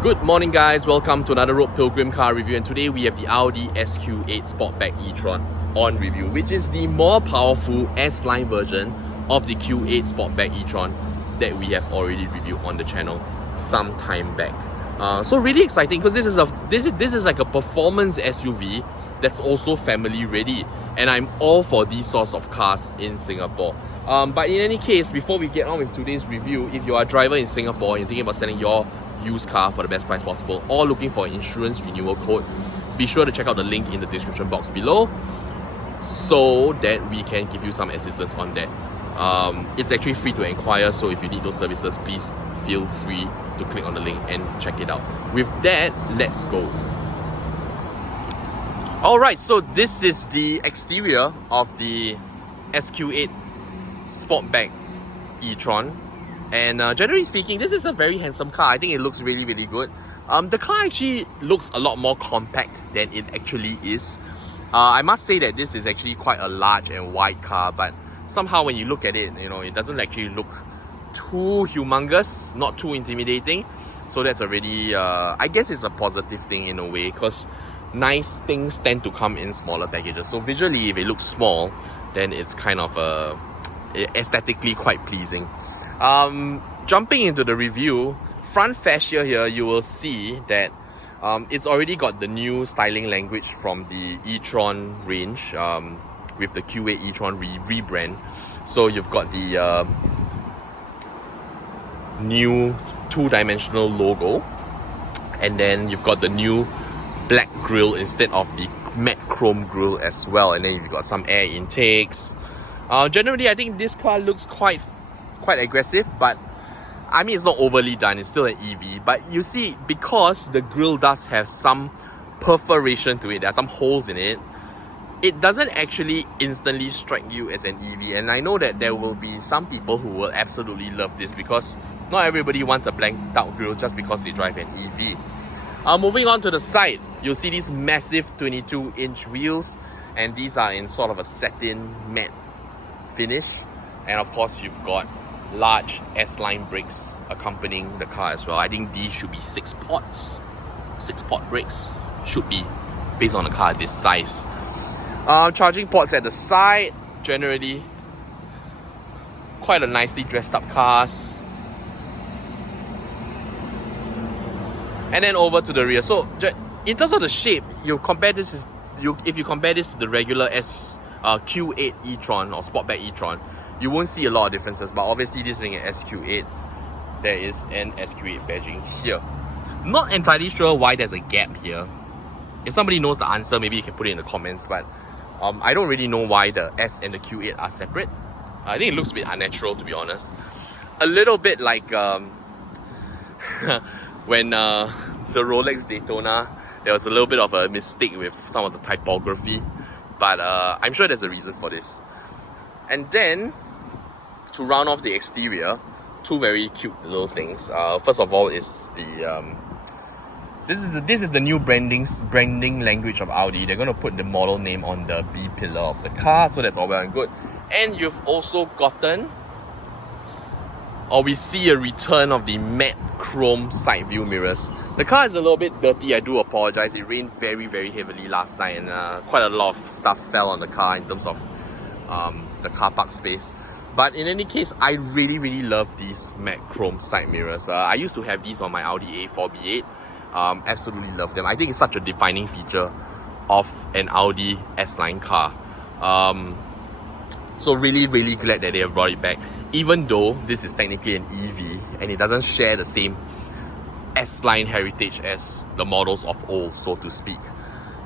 Good morning guys, welcome to another Road Pilgrim car review, and today we have the Audi SQ8 Sportback e-Tron on review, which is the more powerful S-Line version of the Q8 Sportback e-Tron that we have already reviewed on the channel some time back. So really exciting because this is like a performance SUV that's also family ready, and I'm all for these sorts of cars in Singapore. But in any case, before we get on with today's review, if you are a driver in Singapore and you're thinking about selling your used car for the best price possible or looking for an insurance renewal code, be sure to check out the link in the description box below so that we can give you some assistance on that. It's actually free to inquire, so if you need those services, please feel free to click on the link and check it out. With that, let's go. Alright, so this is the exterior of the SQ8 Sportback e-Tron. And generally speaking, this is a very handsome car. I think it looks really good. The car actually looks a lot more compact than it actually is. I must say that this is actually quite a large and wide car, but somehow when you look at it, you know, it doesn't actually look too humongous, not too intimidating. So that's already, I guess it's a positive thing in a way, because nice things tend to come in smaller packages. So visually, if it looks small, then it's kind of aesthetically quite pleasing. Jumping into the review, front fascia here, you will see that it's already got the new styling language from the e-Tron range with the Q8 e-Tron rebrand. So you've got the new two-dimensional logo, and then you've got the new black grille instead of the matte chrome grille as well, and then you've got some air intakes. Generally, I think this car looks quite aggressive, but I mean, it's not overly done, it's still an EV. But you see, because the grille does have some perforation to it, there are some holes in it, it doesn't actually instantly strike you as an EV. And I know that there will be some people who will absolutely love this, because not everybody wants a blanked out grille just because they drive an EV. Moving on to the side, you'll see these massive 22-inch wheels, and these are in sort of a satin matte finish. And of course, you've got large S-Line brakes accompanying the car as well. I think these should be 6-pot brakes, should be, based on a car this size. Charging ports at the side, generally quite a nicely dressed up cars. And then over to the rear. So in terms of the shape, if you compare this to the regular Q8 e-Tron or Sportback e-Tron, you won't see a lot of differences, but obviously this being an SQ8, there is an SQ8 badging here. Not entirely sure why there's a gap here. If somebody knows the answer, maybe you can put it in the comments, but I don't really know why the S and the Q8 are separate. I think it looks a bit unnatural, to be honest. A little bit like when the Rolex Daytona, there was a little bit of a mistake with some of the typography, but I'm sure there's a reason for this. And then, to round off the exterior, two very cute little things. First of all is the this is the new branding language of Audi. They're going to put the model name on the B pillar of the car, so that's all well and good. And you've also gotten, or we see a return of the matte chrome side view mirrors. The car is a little bit dirty, I do apologize. It rained very heavily last night, and quite a lot of stuff fell on the car in terms of the car park space. But in any case, I really love these matte chrome side mirrors. I used to have these on my Audi A4 B8. Absolutely love them. I think it's such a defining feature of an Audi S-Line car. So really glad that they have brought it back, even though this is technically an EV and it doesn't share the same S-Line heritage as the models of old, so to speak.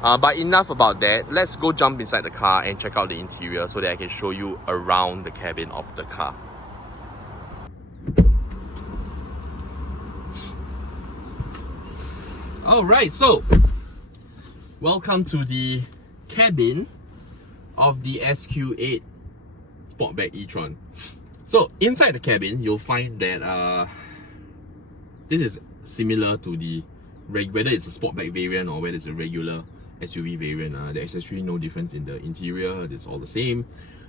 But enough about that. Let's go jump inside the car and check out the interior so that I can show you around the cabin of the car. Alright, so welcome to the cabin of the SQ8 Sportback e-Tron. So inside the cabin, you'll find that this is similar to the whether it's a Sportback variant or whether it's a regular SUV variant. There's actually no difference in the interior, it's all the same.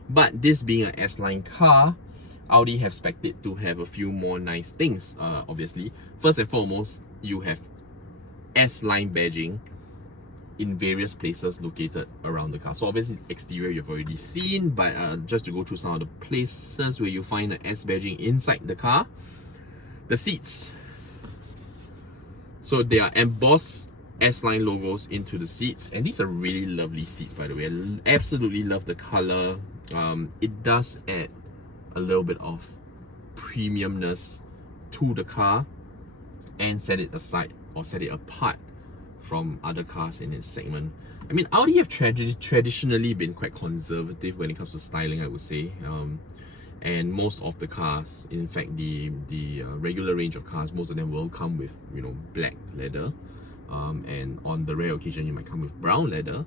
But this being an S-Line car, Audi have spec'd it to have a few more nice things, obviously. First and foremost, you have S-line badging in various places located around the car. So obviously exterior you've already seen, but just to go through some of the places where you find the S badging inside the car. The seats. So they are embossed S-line logos into the seats, and these are really lovely seats, by the way. I absolutely love the color. It does add a little bit of premiumness to the car and set it aside or set it apart from other cars in its segment. I mean, Audi have traditionally been quite conservative when it comes to styling, I would say. And most of the cars, in fact, the regular range of cars, most of them will come with, you know, black leather. And on the rare occasion, you might come with brown leather.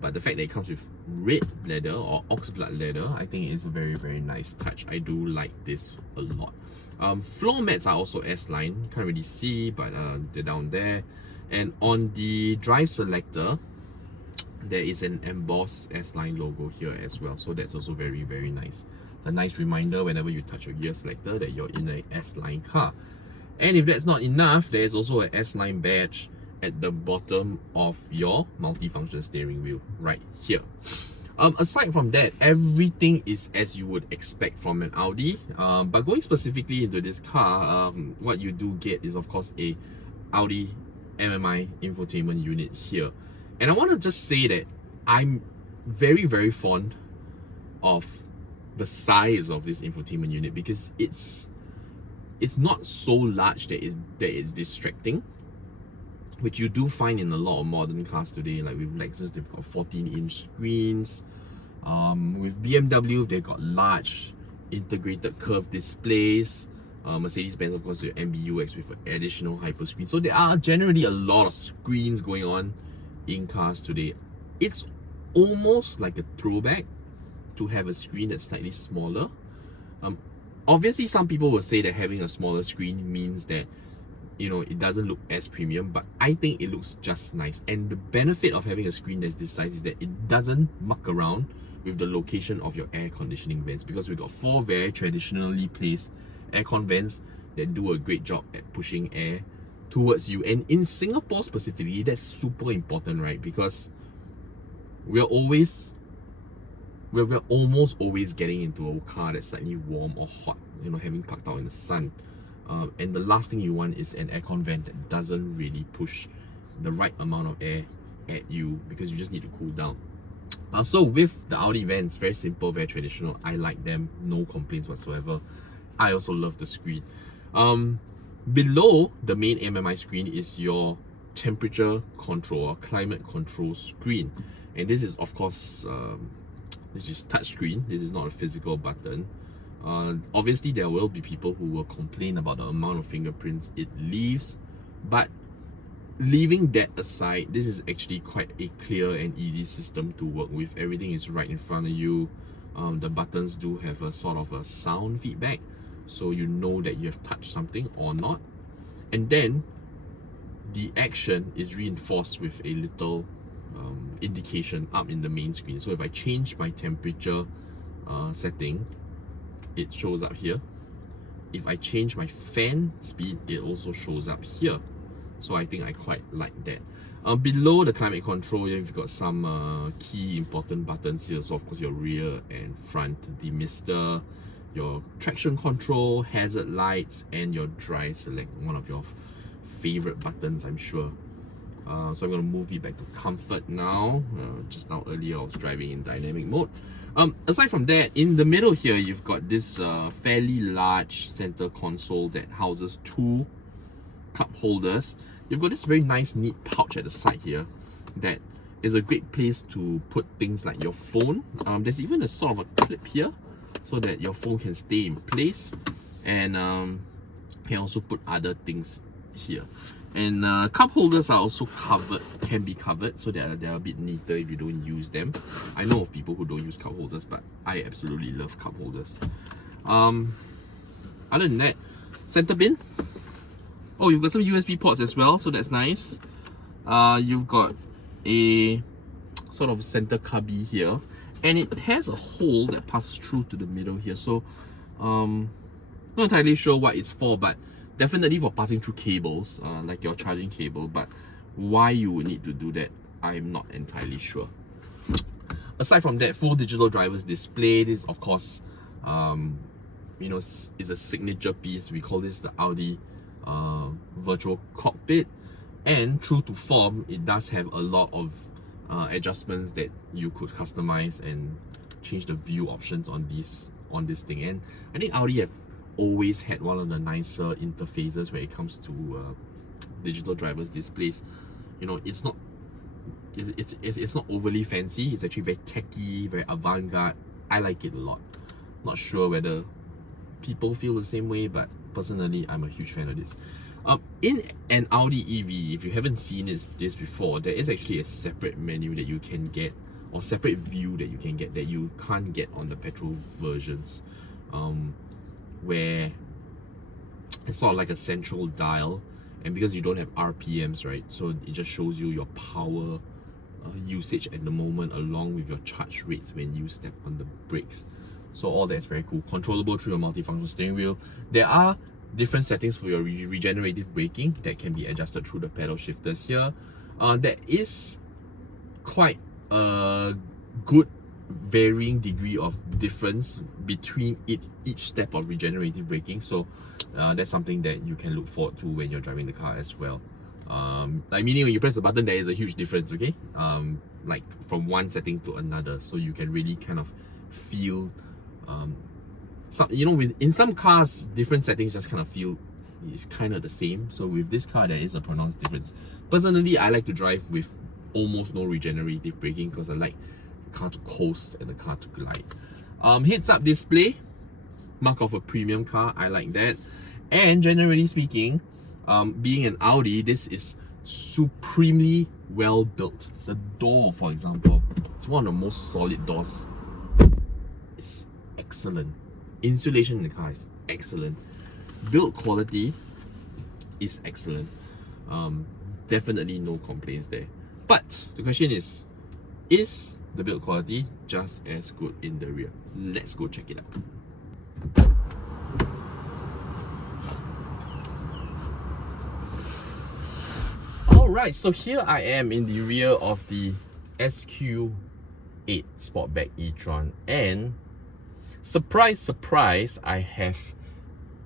But the fact that it comes with red leather or oxblood leather, I think is a very, very nice touch. I do like this a lot. Floor mats are also S-line. Can't really see, but they're down there. And on the drive selector, there is an embossed S-line logo here as well. So that's also very, very nice. It's a nice reminder whenever you touch your gear selector that you're in an S-line car. And if that's not enough, there is also an S-line badge at the bottom of your multifunction steering wheel right here. Aside from that, everything is as you would expect from an Audi. But going specifically into this car, what you do get is of course a Audi MMI infotainment unit here. And I want to just say that I'm very, very fond of the size of this infotainment unit, because it's not so large that it's distracting, which you do find in a lot of modern cars today. Like with Lexus, they've got 14-inch screens. With BMW, they've got large integrated curved displays. Mercedes-Benz, of course, your MBUX with an additional hyper screen. So there are generally a lot of screens going on in cars today. It's almost like a throwback to have a screen that's slightly smaller. Obviously, some people will say that having a smaller screen means that, you know, it doesn't look as premium, but I think it looks just nice. And the benefit of having a screen that's this size is that it doesn't muck around with the location of your air conditioning vents, because we've got 4 very traditionally placed aircon vents that do a great job at pushing air towards you. And in Singapore specifically, that's super important, right? Because we're almost always getting into a car that's slightly warm or hot, you know, having parked out in the sun. And the last thing you want is an aircon vent that doesn't really push the right amount of air at you, because you just need to cool down. So with the Audi vents, very simple, very traditional. I like them, no complaints whatsoever. I also love the screen. Below the main MMI screen is your temperature control or climate control screen. And this is, of course, this is touch screen. This is not a physical button. Obviously, there will be people who will complain about the amount of fingerprints it leaves, but leaving that aside, this is actually quite a clear and easy system to work with. Everything is right in front of you. The buttons do have a sort of a sound feedback, so you know that you have touched something or not. And then the action is reinforced with a little indication up in the main screen. So if I change my temperature setting, it shows up here. If I change my fan speed, it also shows up here. So I think I quite like that. Below the climate control, you've got some key important buttons here. So of course your rear and front demister, your traction control, hazard lights, and your drive select, one of your favorite buttons, I'm sure. So I'm going to move it back to comfort now. Just now earlier I was driving in dynamic mode. Aside from that, in the middle here, you've got this fairly large center console that houses 2 cup holders. You've got this very nice neat pouch at the side here that is a great place to put things like your phone. There's even a sort of a clip here so that your phone can stay in place, and can also put other things here. And cup holders are also covered, can be covered, so they're a bit neater if you don't use them. I know of people who don't use cup holders, but I absolutely love cup holders. Other than that, center bin. Oh, you've got some USB ports as well, so that's nice. You've got a sort of center cubby here, and it has a hole that passes through to the middle here. So, not entirely sure what it's for, but definitely for passing through cables, like your charging cable. But Why you would need to do that, I'm not entirely sure. Aside from that, full digital driver's display. This, of course, you know, is a signature piece. We call this the Audi virtual cockpit. And true to form, it does have a lot of adjustments that you could customize and change the view options on this thing. And I think Audi have always had one of the nicer interfaces when it comes to digital driver's displays. You know, it's not overly fancy. It's actually very techy, very avant-garde. I like it a lot. Not sure whether people feel the same way, but personally, I'm a huge fan of this. In an Audi EV, if you haven't seen this before, there is actually a separate menu that you can get, or separate view that you can get that you can't get on the petrol versions, where it's sort of like a central dial, and because you don't have RPMs, right, so it just shows you your power usage at the moment along with your charge rates when you step on the brakes. So all that's very cool. Controllable through a multifunction steering wheel. There are different settings for your regenerative braking that can be adjusted through the pedal shifters here. There is quite a good varying degree of difference between each step of regenerative braking, so that's something that you can look forward to when you're driving the car as well. Like meaning when you press the button, there is a huge difference, okay? Like from one setting to another, so you can really kind of feel you know, in some cars, different settings just kind of feel it's kind of the same. So with this car, there is a pronounced difference. Personally, I like to drive with almost no regenerative braking because I like the car to coast and the car to glide. Heads-up display, mark of a premium car. I like that. And generally speaking, being an Audi, this is supremely well built. The door, for example, it's one of the most solid doors. It's excellent. Insulation in the car is excellent. Build quality is excellent. Definitely no complaints there. But the question is the build quality just as good in the rear? Let's go check it out. Alright, so here I am in the rear of the SQ8 Sportback e-Tron, and surprise, surprise, I have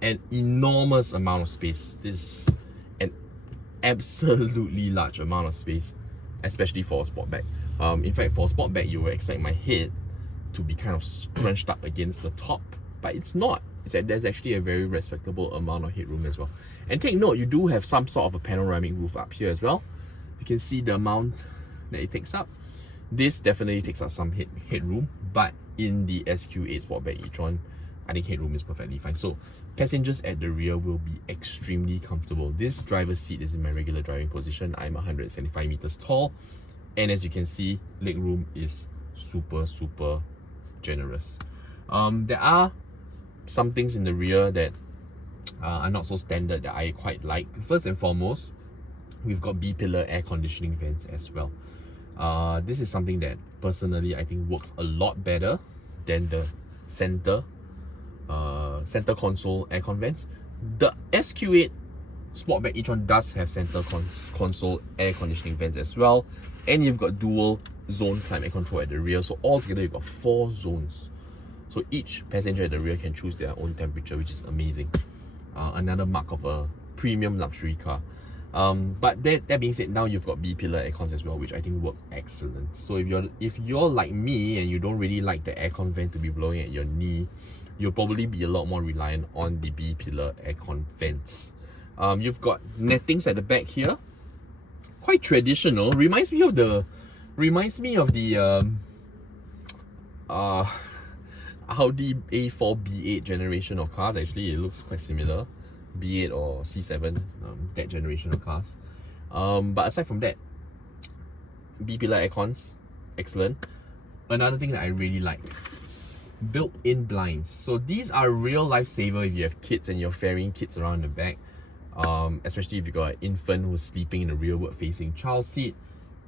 an enormous amount of space. This is an absolutely large amount of space, especially for a Sportback. In fact, for a Sportback, you would expect my head to be kind of scrunched up against the top, but it's not. There's actually a very respectable amount of headroom as well. And take note, you do have some sort of a panoramic roof up here as well. You can see the amount that it takes up. This definitely takes up some headroom, but in the SQ8 Sportback e-Tron, I think headroom is perfectly fine. So passengers at the rear will be extremely comfortable. This driver's seat is in my regular driving position. I'm 175 meters tall, and as you can see, legroom is super generous. There are some things in the rear that are not so standard that I quite like. First and foremost, we've got B-pillar air conditioning vents as well. This is something that personally I think works a lot better than the center console aircon vents. The SQ8 Sportback e-Tron does have center console air conditioning vents as well, and you've got dual zone climate control at the rear. So altogether you've got 4 zones. So each passenger at the rear can choose their own temperature, which is amazing. Another mark of a premium luxury car. But that being said, now you've got B-pillar aircons as well, which I think work excellent. So if you're like me and you don't really like the aircon vent to be blowing at your knee, you'll probably be a lot more reliant on the B-pillar aircon vents. You've got nettings at the back here, quite traditional. Reminds me of the Audi A4 B8 generation of cars. Actually, it looks quite similar. B8 or C7, that generation of cars. But aside from that, B-pillar aircons, excellent. Another thing that I really like, built-in blinds. So these are a real lifesaver if you have kids and you're ferrying kids around the back, especially if you've got an infant who's sleeping in a rearward-facing child seat.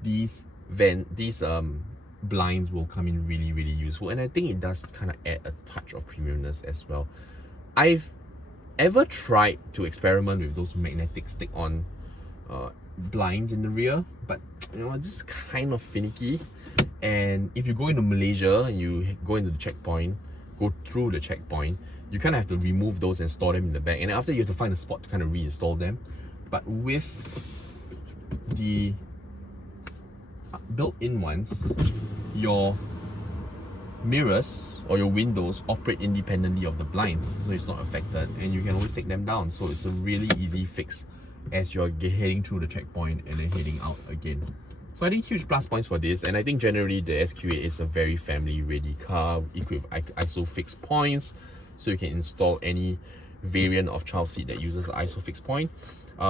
These blinds will come in really useful, and I think it does kind of add a touch of premiumness as well. I've ever tried to experiment with those magnetic stick-on blinds in the rear, but you know, it's just kind of finicky. And if you go into Malaysia and you go into the checkpoint, go through the checkpoint, you kind of have to remove those and store them in the back, and after you have to find a spot to kind of reinstall them. But with the built-in ones, your mirrors or your windows operate independently of the blinds, so it's not affected, and you can always take them down. So it's a really easy fix as you're heading through the checkpoint and then heading out again. So I think huge plus points for this, and I think generally the SQ8 is a very family-ready car equipped with ISOFIX points, so you can install any variant of child seat that uses ISOFIX point.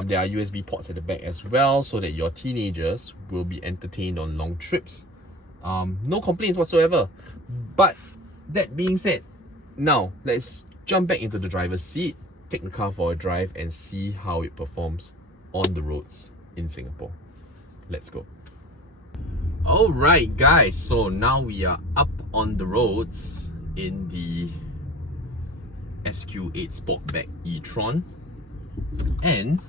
There are USB ports at the back as well, so that your teenagers will be entertained on long trips. No complaints whatsoever. But that being said, now let's jump back into the driver's seat, take the car for a drive, and see how it performs on the roads in Singapore. Let's go. Alright guys, so now we are up on the roads in the SQ8 Sportback e-Tron, and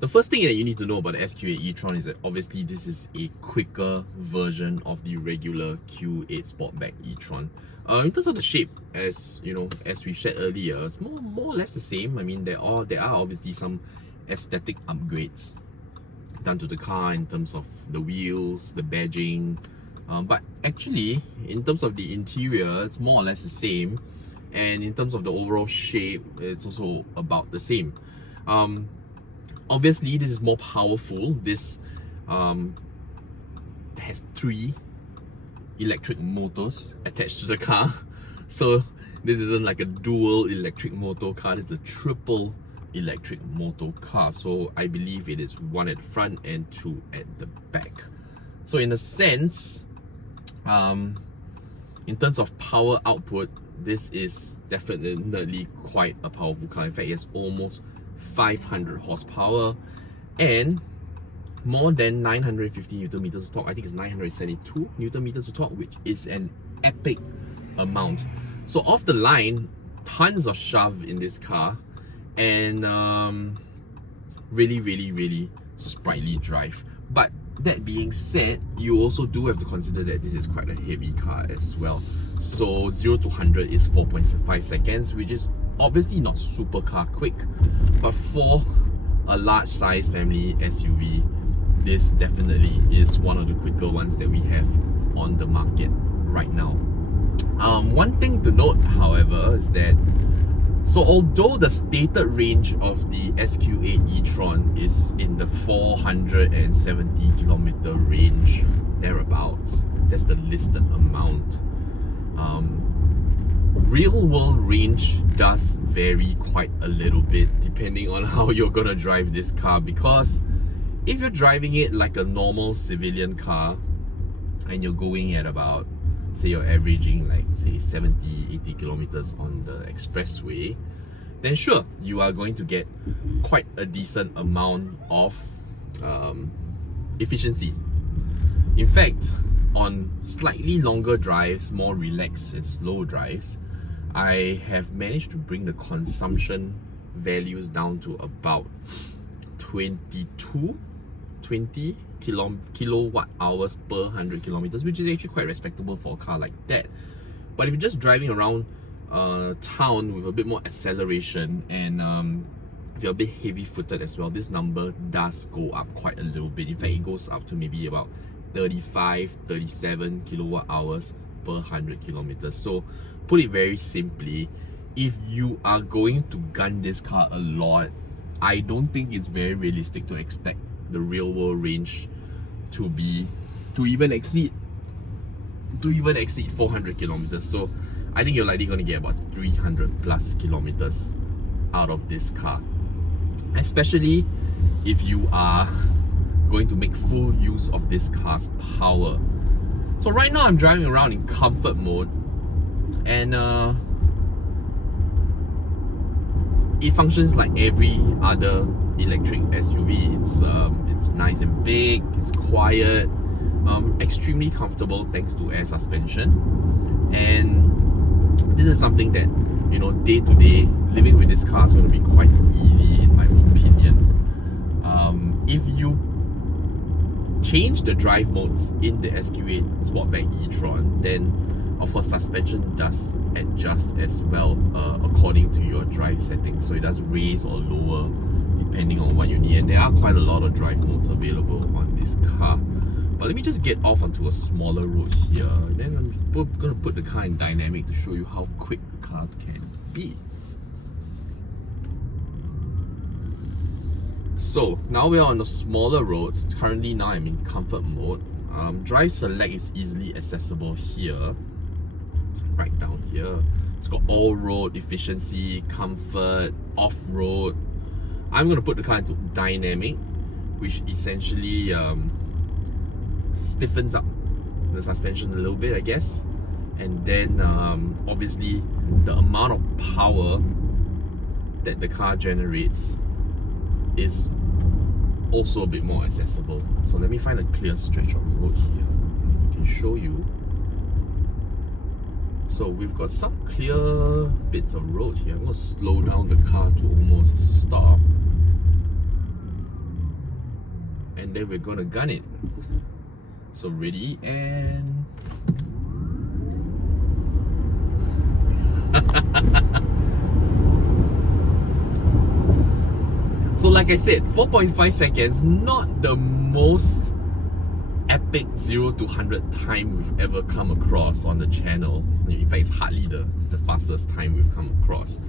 the first thing that you need to know about the SQ8 e-Tron is that obviously this is a quicker version of the regular Q8 Sportback e-Tron. In terms of the shape, as you know, as we shared earlier, it's more or less the same. I mean, there are obviously some aesthetic upgrades done to the car in terms of the wheels, the badging, but actually in terms of the interior, it's more or less the same, and in terms of the overall shape, it's also about the same. Obviously this is more powerful. This has 3 electric motors attached to the car, so this isn't like a dual electric motor car, this is a triple electric motor car. So I believe it is 1 at the front and 2 at the back. So in a sense, in terms of power output, this is definitely quite a powerful car. In fact, it has almost 500 horsepower and more than 950 Newton meters of torque. I think it's 972 Newton meters of torque, which is an epic amount. So off the line, tons of shove in this car, and really sprightly drive. But that being said, you also do have to consider that this is quite a heavy car as well. So 0 to 100 is 4.5 seconds, which is obviously not super car quick, but for a large size family SUV, this definitely is one of the quicker ones that we have on the market right now. One thing to note, however, is that although the stated range of the SQ8 e-Tron is in the 470 kilometer range, thereabouts, that's the listed amount, real world range does vary quite a little bit depending on how you're gonna drive this car, because if you're driving it like a normal civilian car and you're going at about, say you're averaging like say 70-80 kilometers on the expressway, then sure, you are going to get quite a decent amount of efficiency. In fact, on slightly longer drives, more relaxed and slow drives, I have managed to bring the consumption values down to about 20 kilowatt hours per 100 kilometers, which is actually quite respectable for a car like that. But if you're just driving around town with a bit more acceleration, and if you're a bit heavy footed as well, this number does go up quite a little bit. In fact, it goes up to maybe about 35-37 kilowatt hours per 100 kilometers. So put it very simply, if you are going to gun this car a lot, I don't think it's very realistic to expect the real world range to even exceed 400 kilometers. So I think you're likely going to get about 300 plus kilometers out of this car, especially if you are going to make full use of this car's power. So right now I'm driving around in comfort mode, and it functions like every other electric SUV. It's nice and big, it's quiet, extremely comfortable thanks to air suspension, and this is something that, you know, day to day living with this car is going to be quite easy in my opinion. If you change the drive modes in the SQ8 Sportback e-Tron, then of course suspension does adjust as well according to your drive settings. So it does raise or lower depending on what you need, and there are quite a lot of drive modes available on this car. But let me just get off onto a smaller road here, then I'm going to put the car in dynamic to show you how quick the car can be. So now we are on the smaller roads. Currently now I'm in comfort mode. Drive select is easily accessible here, right down here. It's got all road, efficiency, comfort, off-road. I'm going to put the car into dynamic, which essentially stiffens up the suspension a little bit, I guess. And then obviously the amount of power that the car generates is also a bit more accessible. So let me find a clear stretch of road here. I can show you. So we've got some clear bits of road here. I'm going to slow down the car to almost a stop. And then we're going to gun it. So ready and... So like I said, 4.5 seconds, not the most epic 0 to 100 time we've ever come across on the channel. In fact, it's hardly the fastest time we've come across.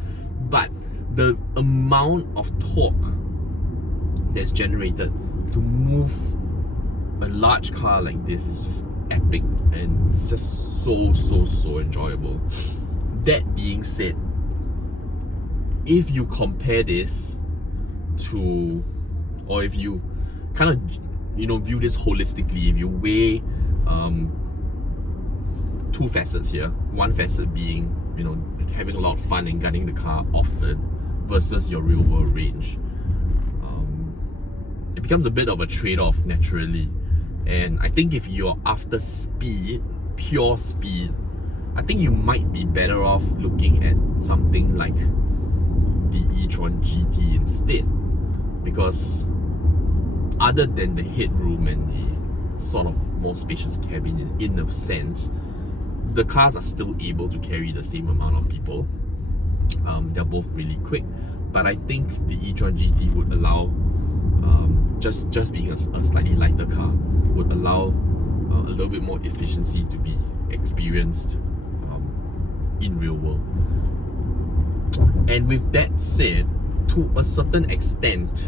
But the amount of torque that's generated to move a large car like this is just epic, and it's just so enjoyable. That being said, if you compare this to, or if you kind of view this holistically, if you weigh two facets here, one facet being having a lot of fun and gunning the car often versus your real world range, it becomes a bit of a trade-off naturally. And I think if you're after speed, pure speed, I think you might be better off looking at something like the e-Tron GT instead, because other than the headroom and the sort of more spacious cabin in a sense, the cars are still able to carry the same amount of people. They're both really quick, but I think the e-Tron GT would allow, just being a slightly lighter car, would allow a little bit more efficiency to be experienced in real world. And with that said, to a certain extent,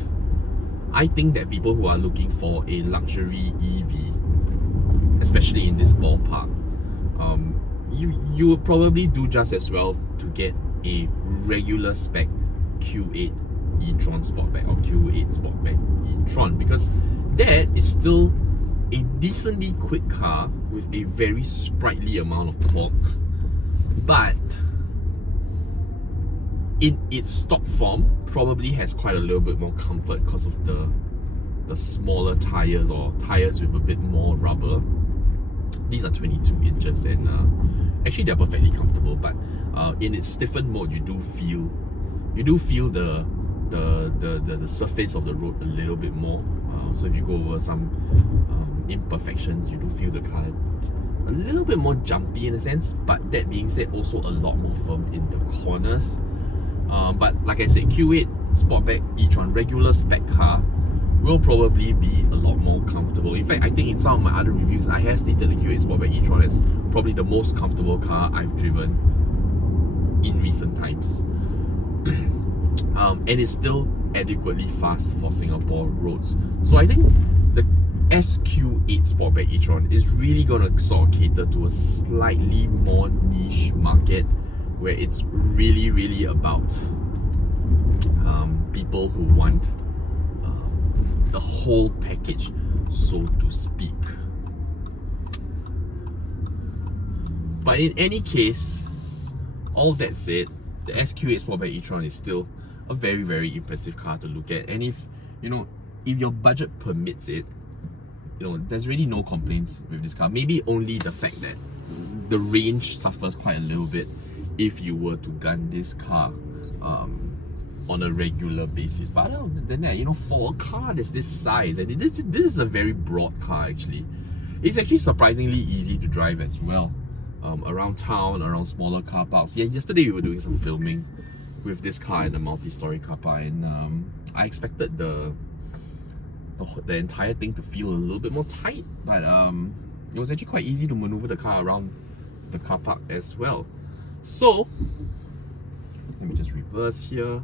I think that people who are looking for a luxury EV, especially in this ballpark, you would probably do just as well to get a regular spec Q8 e-Tron Sportback or Q8 Sportback e-Tron, because that is still a decently quick car with a very sprightly amount of torque, but in its stock form probably has quite a little bit more comfort because of the smaller tires, or tires with a bit more rubber. These are 22 inches and actually they're perfectly comfortable, but in its stiffened mode you do feel the surface of the road a little bit more. So if you go over some imperfections, you do feel the car a little bit more jumpy in a sense, but that being said, also a lot more firm in the corners. But like I said, Q8 Sportback e-Tron regular spec car will probably be a lot more comfortable. In fact, I think in some of my other reviews, I have stated the Q8 Sportback e-Tron is probably the most comfortable car I've driven in recent times. And it's still adequately fast for Singapore roads. So I think the SQ8 Sportback e-Tron is really gonna sort of cater to a slightly more niche market, where it's really about people who want the whole package, so to speak. But in any case, all that said, the SQ8 Sportback e-Tron is still a very impressive car to look at. And if your budget permits it, there's really no complaints with this car. Maybe only the fact that the range suffers quite a little bit if you were to gun this car on a regular basis. But other than that, you know, for a car that's this size, and this is a very broad car actually. It's actually surprisingly easy to drive as well. Around town, around smaller car parks. Yeah, yesterday we were doing some filming with this car in a multi-story car park, and I expected the entire thing to feel a little bit more tight, but it was actually quite easy to maneuver the car around the car park as well. So let me just reverse here.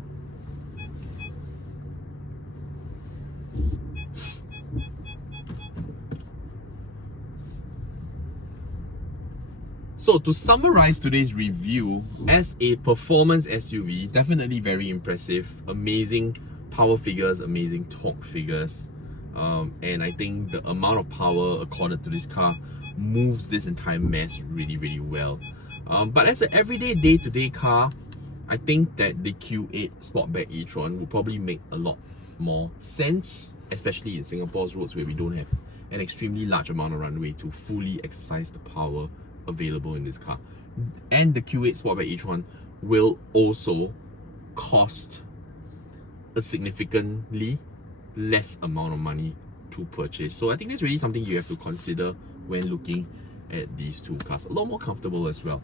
So to summarize today's review, as a performance SUV, definitely very impressive, amazing power figures, amazing torque figures, and I think the amount of power accorded to this car moves this entire mess really well. But as an everyday day-to-day car, I think that the SQ8 Sportback e-Tron would probably make a lot more sense, especially in Singapore's roads where we don't have an extremely large amount of runway to fully exercise the power available in this car. And the SQ8 Sportback e-Tron will also cost a significantly less amount of money to purchase. So I think that's really something you have to consider when looking at these two cars. A lot more comfortable as well.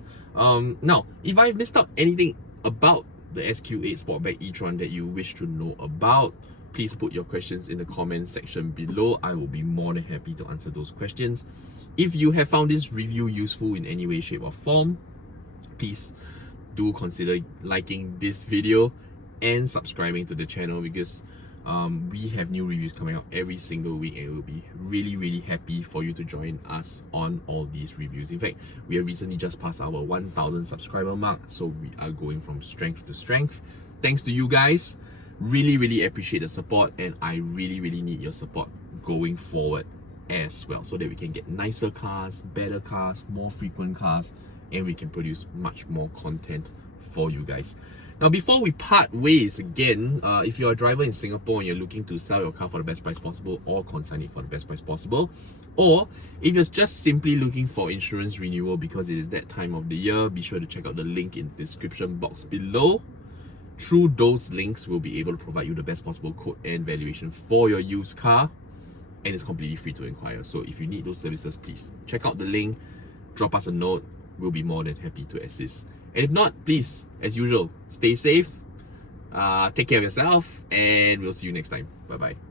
Now, if I've missed out anything about the SQ8 Sportback e-Tron that you wish to know about, please put your questions in the comment section below. I will be more than happy to answer those questions. If you have found this review useful in any way, shape or form, please do consider liking this video and subscribing to the channel, because we have new reviews coming out every single week, and we'll be really happy for you to join us on all these reviews. In fact, we have recently just passed our 1,000 subscriber mark, so we are going from strength to strength. Thanks to you guys. Really appreciate the support, and I really need your support going forward as well, so that we can get nicer cars, better cars, more frequent cars, and we can produce much more content for you guys. Now, before we part ways again, if you're a driver in Singapore and you're looking to sell your car for the best price possible or consign it for the best price possible, or if you're just simply looking for insurance renewal because it is that time of the year, be sure to check out the link in the description box below. Through those links, we'll be able to provide you the best possible quote and valuation for your used car, and it's completely free to inquire. So if you need those services, please check out the link, drop us a note. We'll be more than happy to assist. And if not, please, as usual, stay safe, take care of yourself, and we'll see you next time. Bye bye.